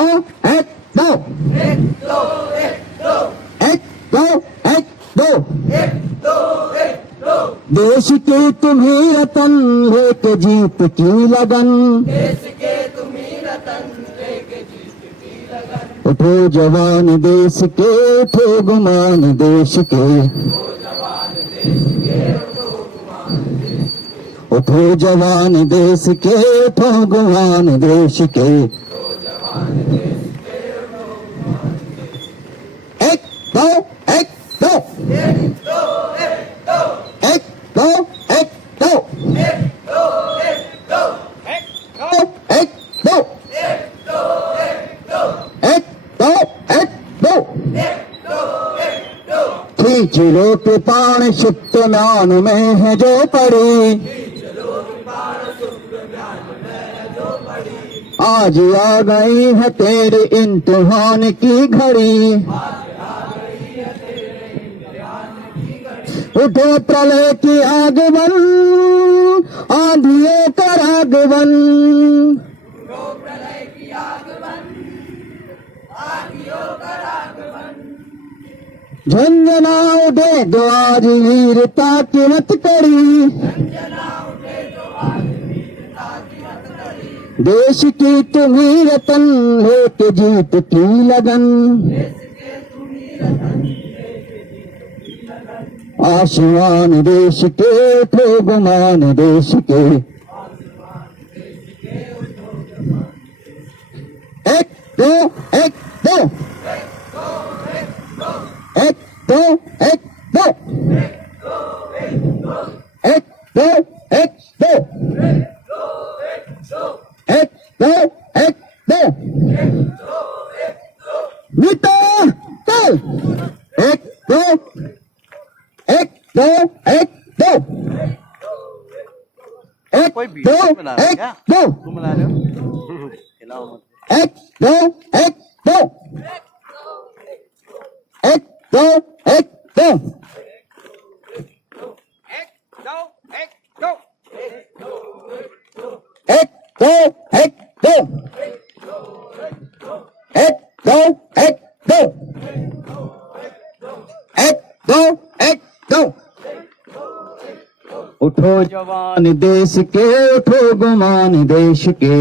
दो एक दो एक दो एक दो एक दो एक दो एक दो एक दो देश के तुम्हें रतन लेके जीत की लगन देश के तुम्ही रतन लेके जीत की लगन उठो जवान देश के उठो गुमान देश के उठो जवान देश के उठो गुमान देश के एक दो एक दो एक दो एक दो एक दो एक दो एक दो एक दो एक दो एक दो एक दो एक दो एक दो एक दो एक दो खींच लो कृपाण सुप्त ज्ञान में है जो पड़ी आज आ गई है तेरे इम्तिहान की घड़ी उठो प्रलय की आगमन आंधियों का आगमन प्रलय की आगमन आगियों का आगमन झंझना उठे दो आज वीरता की मत करी जना उठे तो आज वीरता की मत करी देश की तुम्ही रतन लेके जीत की लगन देश के तुम्ही रतन आसमान देश के उठो गुमान देश के एक दो एक दो एक दो एक दो एक दो एक दो एक दो एक दो नीता चल एक दो एक दो एक दो एक कोई दो वीडियो बना रहा है एक क्या? दो तुम बना रहे हो खिलाओ मत एक दो एक दो एक दो एक दो एक दो एक दो एक दो एक दो एक दो एक दो उठो जवान देश के उठो गुमान देश के